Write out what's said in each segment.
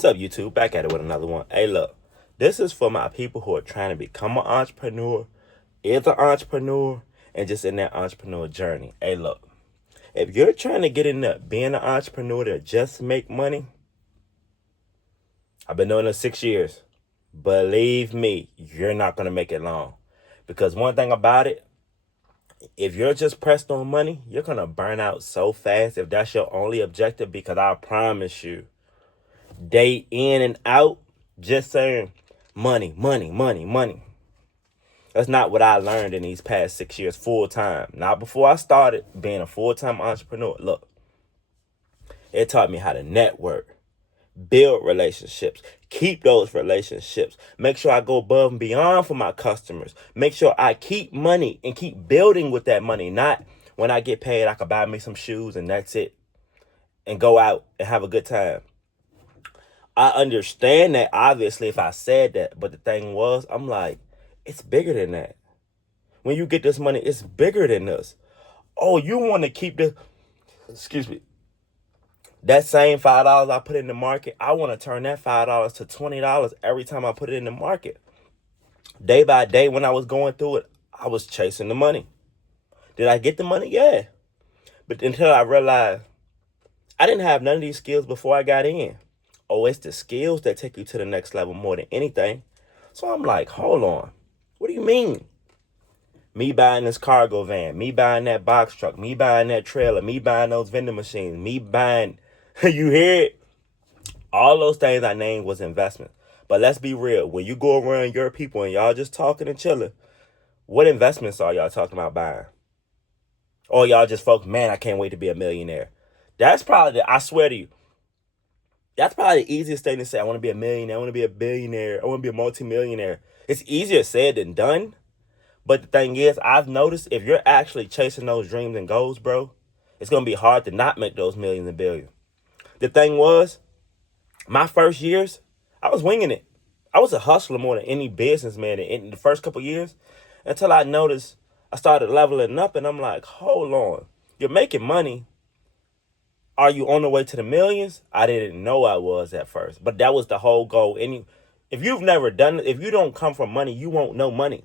What's up, YouTube? Back at it with another one. Hey, look, this is for my people who are trying to become an entrepreneur, is an entrepreneur, and just in that entrepreneur journey. Hey, look, if you're trying to get into being an entrepreneur to just make money, I've been doing this 6 years. Believe me, you're not going to make it long. Because one thing about it, if you're just pressed on money, you're going to burn out so fast if that's your only objective. Because I promise you, day in and out, just saying money, money, money, money. That's not what I learned in these past 6 years full time. Not before I started being a full time entrepreneur. Look, it taught me how to network, build relationships, keep those relationships, make sure I go above and beyond for my customers, make sure I keep money and keep building with that money. Not when I get paid, I can buy me some shoes and that's it and go out and have a good time. I understand that, obviously, if I said that, but the thing was, I'm like, it's bigger than that. When you get this money, it's bigger than this. Oh, you want to keep this, excuse me, that same $5 I put in the market, I want to turn that $5 to $20 every time I put it in the market. Day by day, when I was going through it, I was chasing the money. Did I get the money? Yeah. But until I realized I didn't have none of these skills before I got in. Oh, it's the skills that take you to the next level more than anything. So I'm like, hold on. What do you mean? Me buying this cargo van, me buying that box truck, me buying that trailer, me buying those vending machines, me buying, you hear it? All those things I named was investment. But let's be real. When you go around your people and y'all just talking and chilling, what investments are y'all talking about buying? Or y'all just folks, man, I can't wait to be a millionaire. That's probably, I swear to you, that's probably the easiest thing to say. I want to be a millionaire. I want to be a billionaire. I want to be a multimillionaire. It's easier said than done. But the thing is, I've noticed if you're actually chasing those dreams and goals, bro, it's going to be hard to not make those millions and billions. The thing was, my first years, I was winging it. I was a hustler more than any businessman in the first couple years until I noticed I started leveling up and I'm like, hold on, you're making money. Are you on the way to the millions? I didn't know I was at first, but that was the whole goal. And if you've never done it, if you don't come from money, you won't know money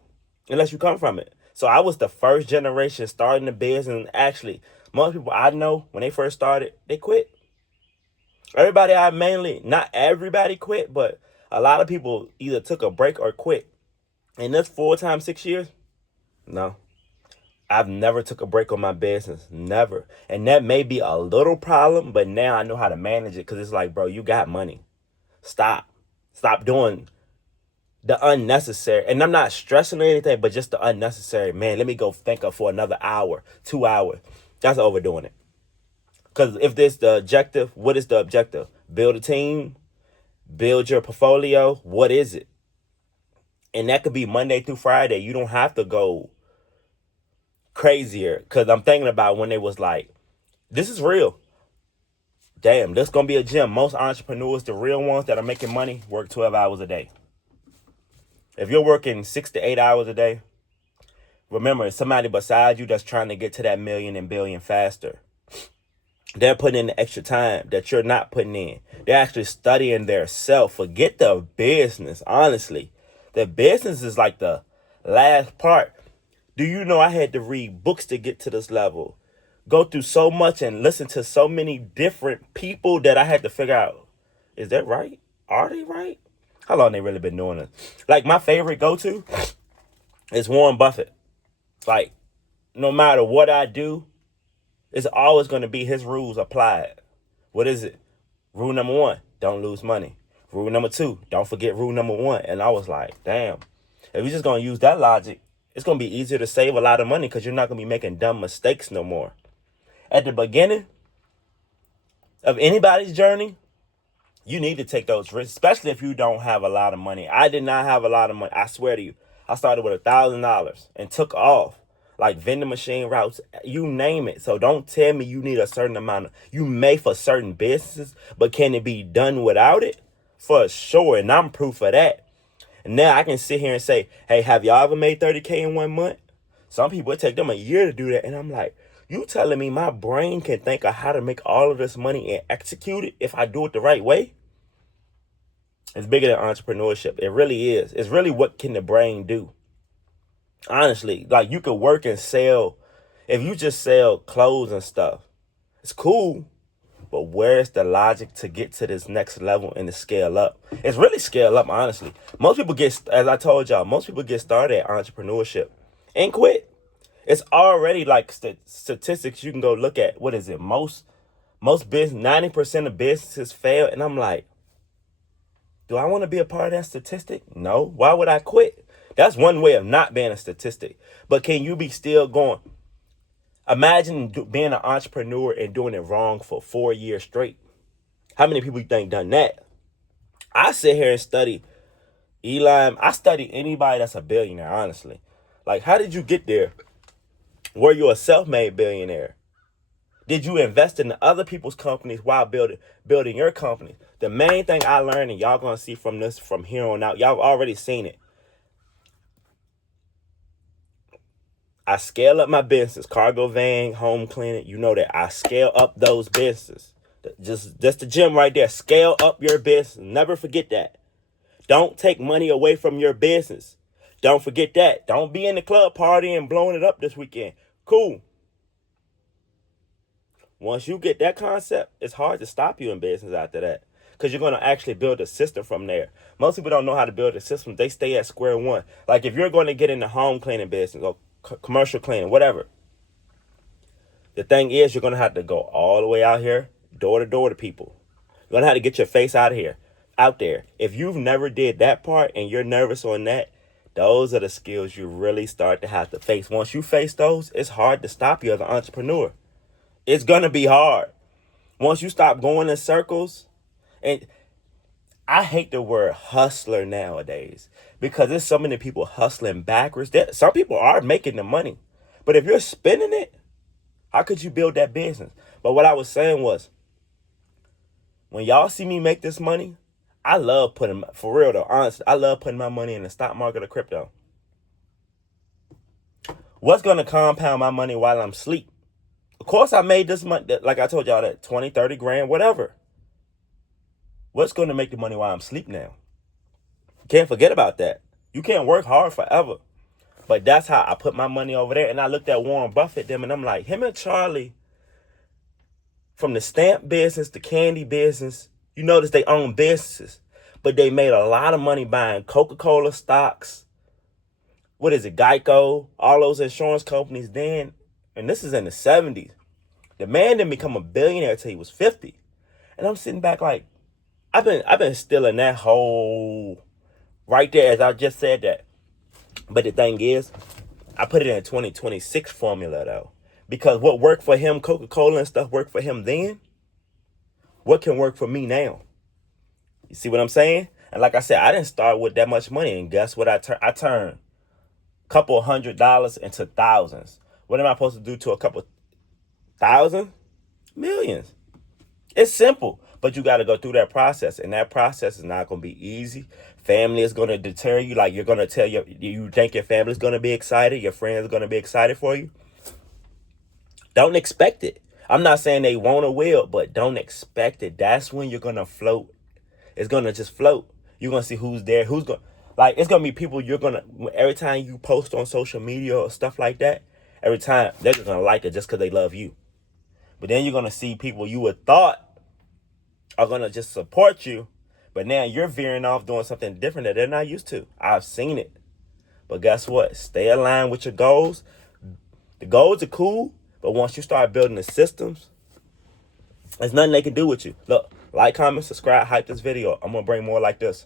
unless you come from it. So I was the first generation starting the business. And actually, most people I know when they first started, they quit. Everybody I mainly, not everybody quit, but a lot of people either took a break or quit. In this full time 6 years, no. I've never took a break on my business. Never. And that may be a little problem, but now I know how to manage it because it's like, bro, you got money. Stop. Stop doing the unnecessary. And I'm not stressing or anything, but just the unnecessary. Man, let me go think of for another hour, 2 hours. That's overdoing it. Because if this the objective, what is the objective? Build a team, build your portfolio. What is it? And that could be Monday through Friday. You don't have to go crazier. Because I'm thinking about when they was like, this is real. Damn, this going to be a gym. Most entrepreneurs, the real ones that are making money, work 12 hours a day. If you're working 6 to 8 hours a day, remember, it's somebody beside you that's trying to get to that million and billion faster. They're putting in the extra time that you're not putting in. They're actually studying their self. Forget the business, honestly. The business is like the last part. Do you know I had to read books to get to this level? Go through so much and listen to so many different people that I had to figure out, is that right? Are they right? How long they really been doing it? Like, my favorite go-to is Warren Buffett. Like, no matter what I do, it's always going to be his rules applied. What is it? Rule number 1, don't lose money. Rule number 2, don't forget rule number 1. And I was like, damn, if you're just going to use that logic, it's going to be easier to save a lot of money because you're not going to be making dumb mistakes no more. At the beginning of anybody's journey, you need to take those risks, especially if you don't have a lot of money. I did not have a lot of money. I swear to you. I started with $1,000 and took off. Like vending machine routes, you name it. So don't tell me you need a certain amount. You may for certain businesses, but can it be done without it? For sure, and I'm proof of that. And now I can sit here and say, hey, have y'all ever made 30K in 1 month? Some people, it take them a year to do that. And I'm like, you telling me my brain can think of how to make all of this money and execute it if I do it the right way? It's bigger than entrepreneurship. It really is. It's really what can the brain do. Honestly, like you could work and sell. If you just sell clothes and stuff, it's cool. But where's the logic to get to this next level and to scale up? It's really scale up, honestly. Most people get, as I told y'all, most people get started at entrepreneurship and quit. It's already like statistics you can go look at. What is it? Most business, 90% of businesses fail. And I'm like, do I want to be a part of that statistic? No. Why would I quit? That's one way of not being a statistic. But can you be still going? Imagine being an entrepreneur and doing it wrong for 4 years straight. How many people you think done that? I sit here and study Elon. I study anybody that's a billionaire, honestly. Like, how did you get there? Were you a self-made billionaire? Did you invest in other people's companies while building your company? The main thing I learned, and y'all gonna see from this from here on out, y'all already seen it. I scale up my business, cargo van, home clinic. You know that I scale up those businesses. Just the gym right there. Scale up your business. Never forget that. Don't take money away from your business. Don't forget that. Don't be in the club partying, blowing it up this weekend. Cool. Once you get that concept, it's hard to stop you in business after that. Because you're going to actually build a system from there. Most people don't know how to build a system. They stay at square one. Like if you're going to get in the home cleaning business or commercial cleaning, whatever. The thing is, you're going to have to go all the way out here, door to door to people. You're going to have to get your face out there. If you've never did that part and you're nervous on that, those are the skills you really start to have to face. Once you face those, it's hard to stop you as an entrepreneur. It's going to be hard. Once you stop going in circles, and I hate the word hustler nowadays because there's so many people hustling backwards. Some people are making the money, but if you're spending it, how could you build that business? But what I was saying was, when y'all see me make this money, I love putting, for real though, honestly, I love putting my money in the stock market or crypto. What's going to compound my money while I'm asleep? Of course, I made this money, like I told y'all, that 20, 30 grand, whatever. What's going to make the money while I'm asleep now? Can't forget about that. You can't work hard forever. But that's how I put my money over there. And I looked at Warren Buffett, them, and I'm like, him and Charlie, from the stamp business, the candy business, you notice they own businesses. But they made a lot of money buying Coca-Cola stocks. What is it, Geico? All those insurance companies then. And this is in the 70s. The man didn't become a billionaire until he was 50. And I'm sitting back like, I've been still in that hole right there as I just said that. But the thing is, I put it in a 2026 formula though. Because what worked for him, Coca-Cola and stuff worked for him then. What can work for me now? You see what I'm saying? And like I said, I didn't start with that much money. And guess what I turned? A couple $100s into thousands. What am I supposed to do to a couple thousand? Millions. It's simple, but you got to go through that process. And that process is not going to be easy. Family is going to deter you. Like you're going to tell you think your family's going to be excited. Your friends are going to be excited for you. Don't expect it. I'm not saying they won't or will, but don't expect it. That's when you're going to float. It's going to just float. You're going to see who's there, who's going to, like, it's going to be people you're going to, every time you post on social media or stuff like that, every time they're just going to like it just because they love you. But then you're going to see people you would thought are going to just support you, but now you're veering off doing something different that they're not used to. I've seen it. But guess what? Stay aligned with your goals. The goals are cool, but once you start building the systems, there's nothing they can do with you. Look, like, comment, subscribe, hype this video. I'm going to bring more like this.